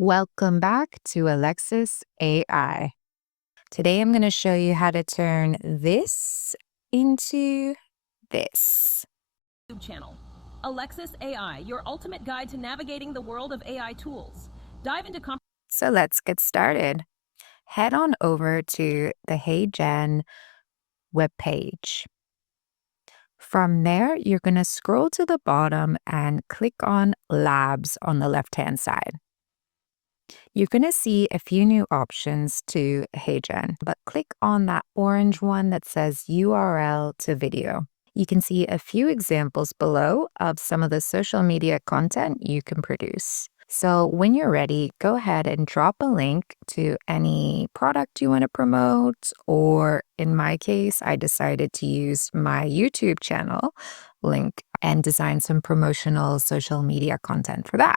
Welcome back to Alexis AI. Today I'm going to show you how to turn this into this. YouTube channel. Alexis AI, your ultimate guide to navigating the world of AI tools. Dive into So let's get started. Head on over to the HeyGen webpage. From there, you're going to scroll to the bottom and click on Labs on the left-hand side. You're going to see a few new options to HeyGen, but click on that orange one that says URL to video. You can see a few examples below of some of the social media content you can produce. So when you're ready, go ahead and drop a link to any product you want to promote, or in my case, I decided to use my YouTube channel link and design some promotional social media content for that.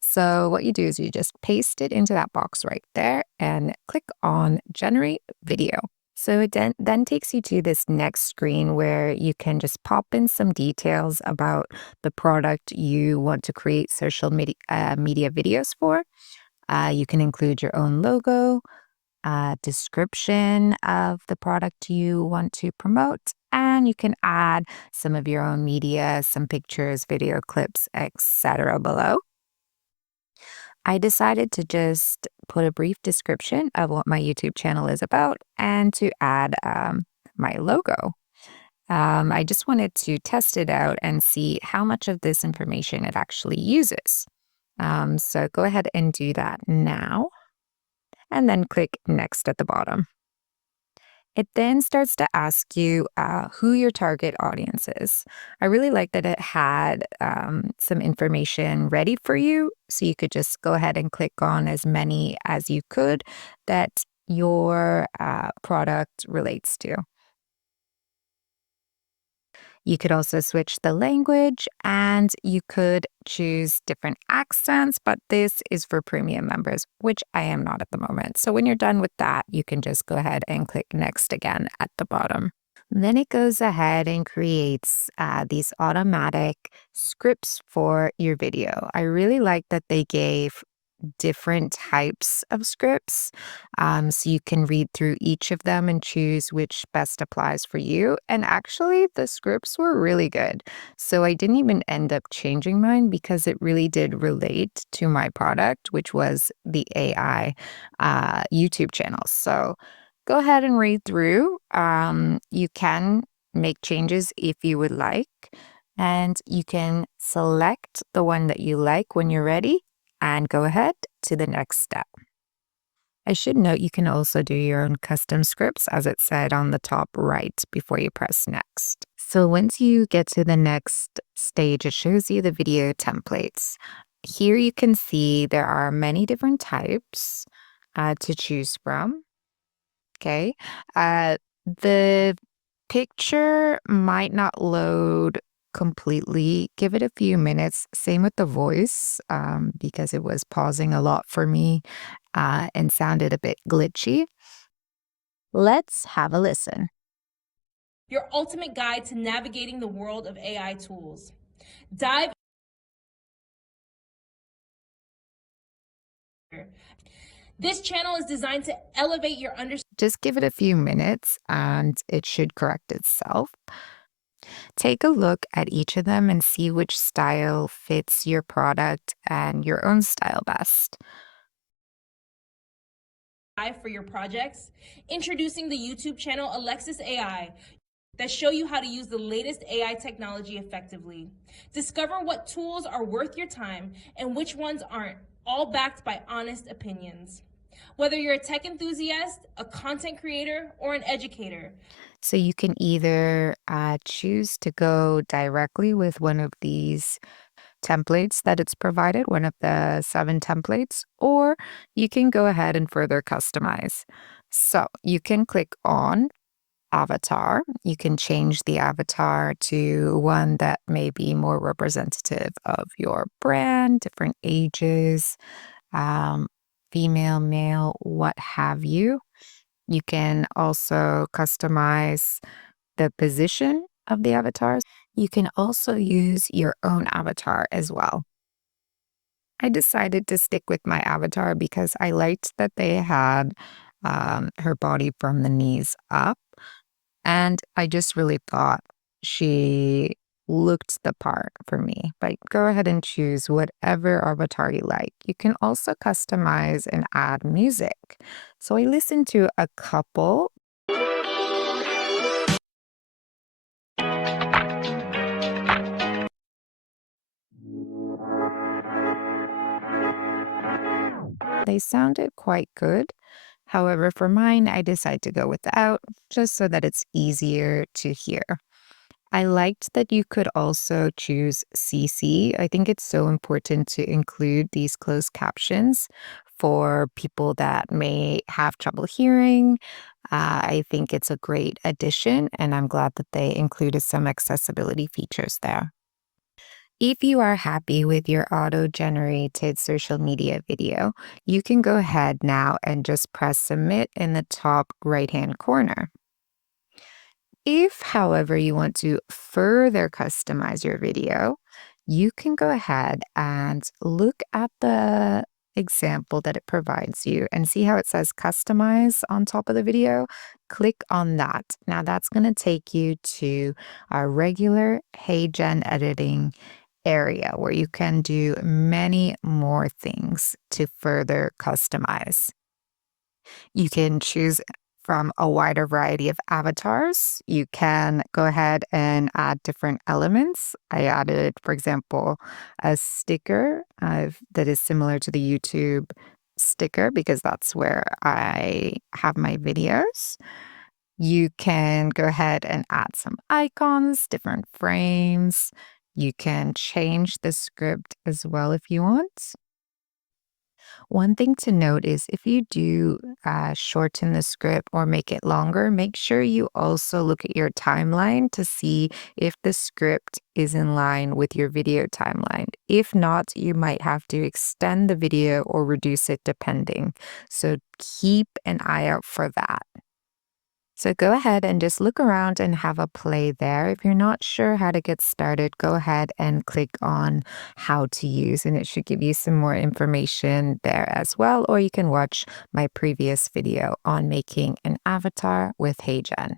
So what you do is you just paste it into that box right there and click on Generate Video. So it then takes you to this next screen where you can just pop in some details about the product you want to create social media videos for. You can include your own logo, description of the product you want to promote, and you can add some of your own media, some pictures, video clips, etc. below. I decided to just put a brief description of what my YouTube channel is about and to add my logo. I just wanted to test it out and see how much of this information it actually uses. So go ahead and do that now, and then click Next at the bottom. It then starts to ask you who your target audience is. I really like that it had some information ready for you, so you could just go ahead and click on as many as you could that your product relates to. You could also switch the language and you could choose different accents, but this is for premium members, which I am not at the moment. So when you're done with that, you can just go ahead and click next again at the bottom. Then it goes ahead and creates these automatic scripts for your video. I really like that they gave different types of scripts. So you can read through each of them and choose which best applies for you. And actually, the scripts were really good. So I didn't even end up changing mine because it really did relate to my product, which was the AI YouTube channel. So go ahead and read through. You can make changes if you would like. And you can select the one that you like when you're ready and go ahead to the next step. I should note you can also do your own custom scripts as it said on the top right before you press next. So once you get to the next stage, it shows you the video templates. Here you can see there are many different types to choose from. Okay. The picture might not load completely. Give it a few minutes. Same with the voice, because it was pausing a lot for me and sounded a bit glitchy. Let's have a listen. your ultimate guide to navigating the world of AI tools. Dive. This channel is designed to elevate your understanding. Just give it a few minutes and it should correct itself. Take a look at each of them and see which style fits your product and your own style best. For your projects. Introducing the YouTube channel Alexis AI that show you how to use the latest AI technology effectively. Discover what tools are worth your time and which ones aren't, all backed by honest opinions. Whether you're a tech enthusiast, a content creator, or an educator. So you can either choose to go directly with one of these templates that it's provided, one of the 7 templates, or you can go ahead and further customize. So you can click on avatar. You can change the avatar to one that may be more representative of your brand, different ages, um, female, male, what have you. You can also customize the position of the avatars. You can also use your own avatar as well. I decided to stick with my avatar because I liked that they had her body from the knees up. And I just really thought she looked the part for me. But go ahead and choose whatever avatar you like. You can also customize and add music. So I listened to a couple. They sounded quite good. However, for mine, I decided to go without just so that it's easier to hear. I liked that you could also choose CC. I think it's so important to include these closed captions for people that may have trouble hearing. I think it's a great addition, and I'm glad that they included some accessibility features there. If you are happy with your auto-generated social media video, you can go ahead now and just press submit in the top right-hand corner. If, however, you want to further customize your video, you can go ahead and look at the example that it provides you and see how it says customize on top of the video. Click on that. Now that's going to take you to our regular HeyGen editing area where you can do many more things to further customize. You can choose from a wider variety of avatars. You can go ahead and add different elements. I added, for example, a sticker that is similar to the YouTube sticker because that's where I have my videos. You can go ahead and add some icons, different frames. You can change the script as well if you want. One thing to note is if you do shorten the script or make it longer, make sure you also look at your timeline to see if the script is in line with your video timeline. If not, you might have to extend the video or reduce it depending. So keep an eye out for that. So go ahead and just look around and have a play there. If you're not sure how to get started, go ahead and click on how to use, and it should give you some more information there as well. Or you can watch my previous video on making an avatar with HeyGen.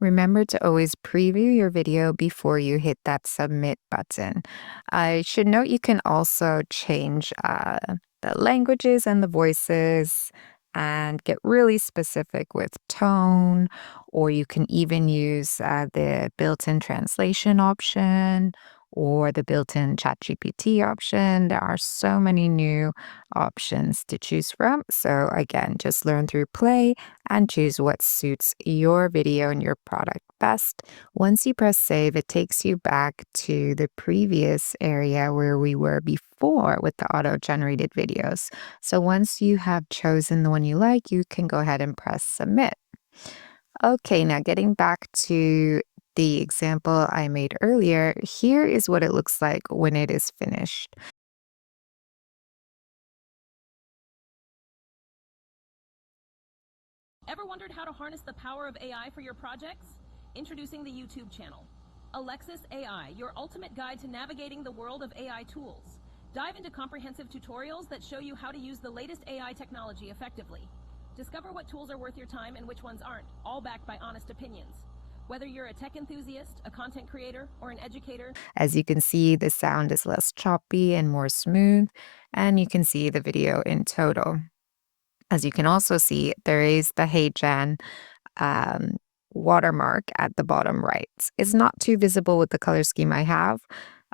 Remember to always preview your video before you hit that submit button. I should note you can also change the languages and the voices and get really specific with tone, or you can even use the built in translation option or the built in ChatGPT option. There are so many new options to choose from. So, again, just learn through play and choose what suits your video and your product best. Once you press save, it takes you back to the previous area where we were before with the auto generated videos. So once you have chosen the one you like, you can go ahead and press submit. Okay, now getting back to the example I made earlier, here is what it looks like when it is finished. Ever wondered how to harness the power of AI for your projects? Introducing the YouTube channel. Alexis AI, your ultimate guide to navigating the world of AI tools. Dive into comprehensive tutorials that show you how to use the latest AI technology effectively. Discover what tools are worth your time and which ones aren't, all backed by honest opinions. Whether you're a tech enthusiast, a content creator, or an educator, As you can see, the sound is less choppy and more smooth, and you can see the video in total. As you can also see, there is the HeyGen um, watermark at the bottom right. It's not too visible with the color scheme I have,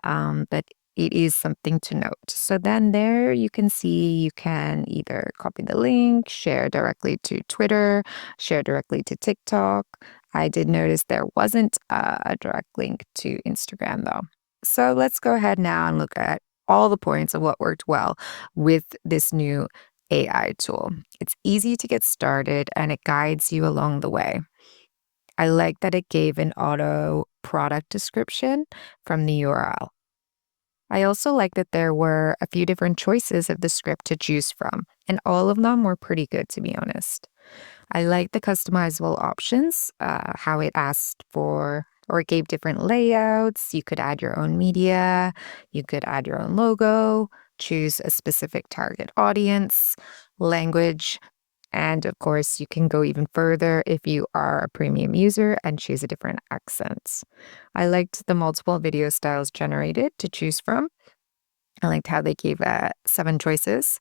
but it is something to note. So then there you can see you can either copy the link, share directly to Twitter, share directly to TikTok. I did notice there wasn't a direct link to Instagram though. So let's go ahead now and look at all the points of what worked well with this new AI tool. It's easy to get started and it guides you along the way. I like that it gave an auto product description from the URL. I also like that there were a few different choices of the script to choose from, and all of them were pretty good, to be honest. I like the customizable options, how it asked for or it gave different layouts. You could add your own media, you could add your own logo. choose a specific target audience, language, and of course, you can go even further if you are a premium user and choose a different accent. I liked the multiple video styles generated to choose from. I liked how they gave 7 choices.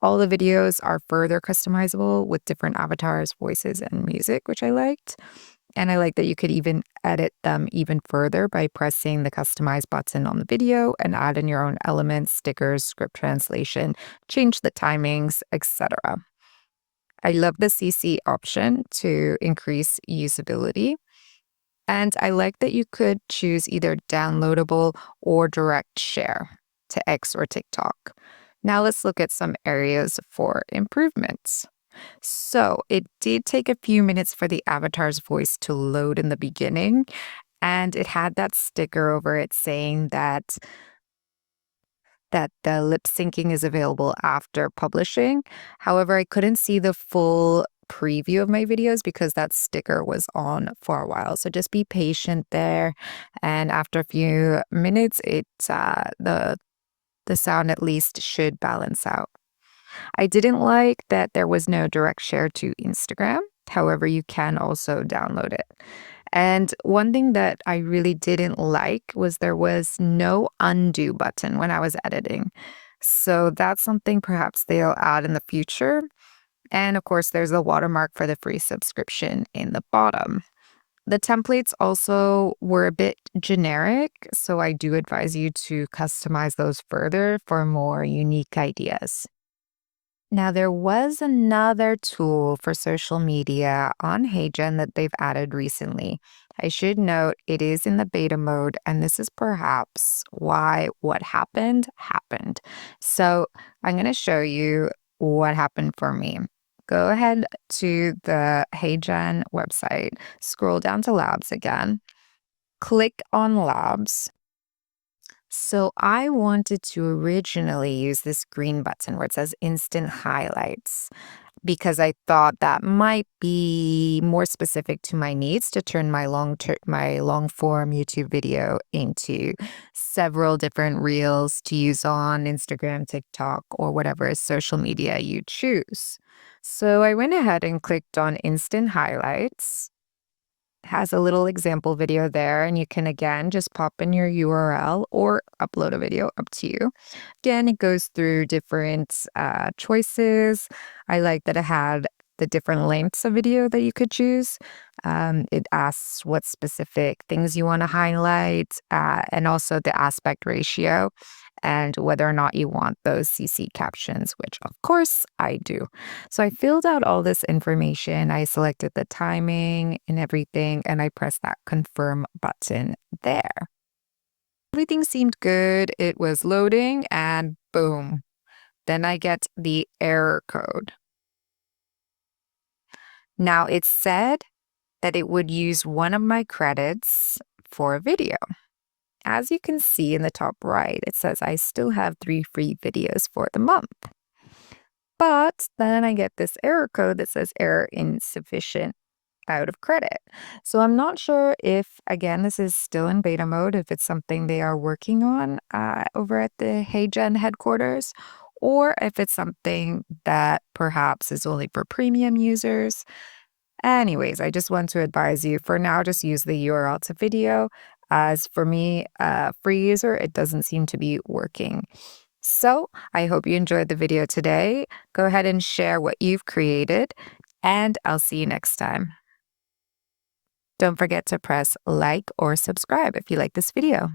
All the videos are further customizable with different avatars, voices, and music, which I liked. And I like that you could even edit them even further by pressing the customize button on the video and add in your own elements, stickers, script translation, change the timings, etc. I love the CC option to increase usability. And I like that you could choose either downloadable or direct share to X or TikTok. Now let's look at some areas for improvements. So it did take a few minutes for the avatar's voice to load in the beginning, and it had that sticker over it saying that the lip syncing is available after publishing. However, I couldn't see the full preview of my videos because that sticker was on for a while. So just be patient there. And after a few minutes, the sound at least should balance out. I didn't like that there was no direct share to Instagram. However, you can also download it. And one thing that I really didn't like was there was no undo button when I was editing. So that's something perhaps they'll add in the future. And of course, there's a watermark for the free subscription in the bottom. The templates also were a bit generic, so I do advise you to customize those further for more unique ideas. Now, there was another tool for social media on HeyGen that they've added recently. I should note it is in the beta mode, and this is perhaps why what happened happened. So, I'm going to show you what happened for me. Go ahead to the HeyGen website, scroll down to Labs again, click on Labs. So I wanted to originally use this green button where it says instant highlights because I thought that might be more specific to my needs to turn my long form YouTube video into several different reels to use on Instagram, TikTok, or whatever social media you choose. So I went ahead and clicked on instant highlights, has a little example video there, and you can again just pop in your URL or upload a video, up to you. Again, it goes through different choices. I like that it had the different lengths of video that you could choose. It asks what specific things you want to highlight, and also the aspect ratio and whether or not you want those CC captions, which of course I do. So I filled out all this information. I selected the timing and everything, and I pressed that confirm button there. Everything seemed good. It was loading, and boom. Then I get the error code. Now it said that it would use one of my credits for a video. As you can see in the top right, it says I still have 3 free videos for the month. But then I get this error code that says error insufficient out of credit. So I'm not sure if, again, this is still in beta mode, if it's something they are working on over at the HeyGen headquarters, or if it's something that perhaps is only for premium users. Anyways, I just want to advise you for now, just use the URL to video. As for me, free user, it doesn't seem to be working. So I hope you enjoyed the video today. Go ahead and share what you've created, and I'll see you next time. Don't forget to press like or subscribe if you like this video.